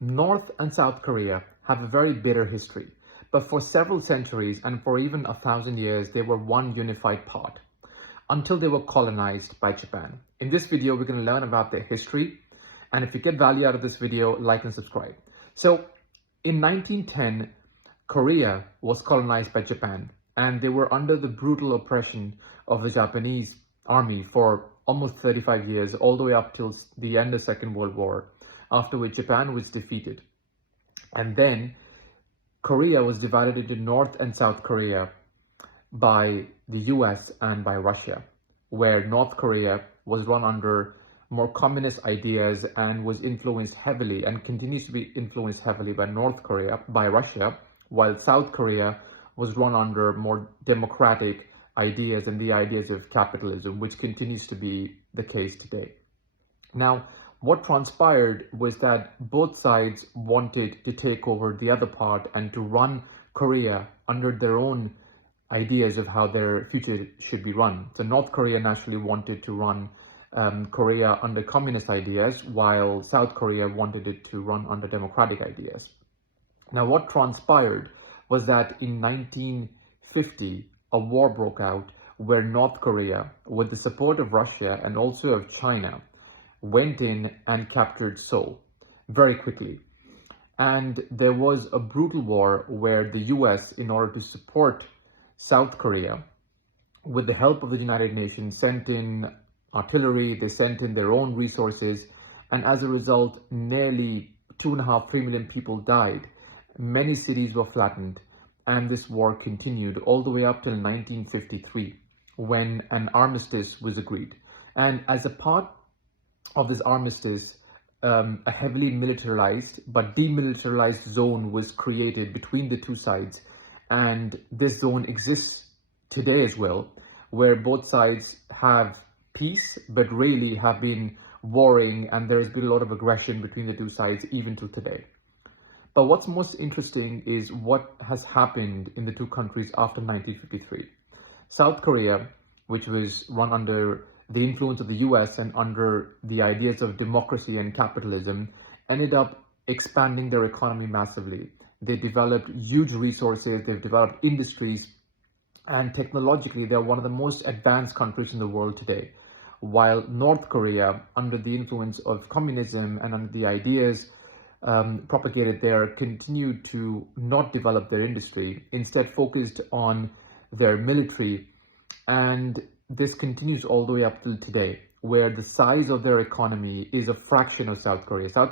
North and South Korea have a very bitter history, but for several centuries and for even 1,000 years, they were one unified part until they were colonized by Japan. In this video, we're going to learn about their history. And if you get value out of this video, like and subscribe. So in 1910, Korea was colonized by Japan, and they were under the brutal oppression of the Japanese army for almost 35 years, all the way up till the end of Second World War, after which Japan was defeated. And then Korea was divided into North and South Korea by the US and by Russia, where North Korea was run under more communist ideas and was influenced heavily and continues to be influenced heavily by Russia, while South Korea was run under more democratic ideas and the ideas of capitalism, which continues to be the case today. Now, what transpired was that both sides wanted to take over the other part and to run Korea under their own ideas of how their future should be run. So North Korea naturally wanted to run Korea under communist ideas, while South Korea wanted it to run under democratic ideas. Now, what transpired was that in 1950, a war broke out where North Korea, with the support of Russia and also of China, went in and captured Seoul very quickly. And there was a brutal war where the US, in order to support South Korea, with the help of the United Nations, sent in artillery, they sent in their own resources, and as a result, nearly 2.5–3 million people died. Many cities were flattened, and this war continued all the way up till 1953, when an armistice was agreed. And as a part of this armistice, a heavily militarized but demilitarized zone was created between the two sides, and this zone exists today as well, where both sides have peace but really have been warring, and there's been a lot of aggression between the two sides even till today. But what's most interesting is what has happened in the two countries after 1953. South Korea, which was run under the influence of the US and under the ideas of democracy and capitalism, ended up expanding their economy massively. They developed huge resources, they've developed industries, and technologically, they're one of the most advanced countries in the world today. While North Korea, under the influence of communism and under the ideas propagated there, continued to not develop their industry, instead focused on their military. And this continues all the way up till today, where the size of their economy is a fraction of South Korea. South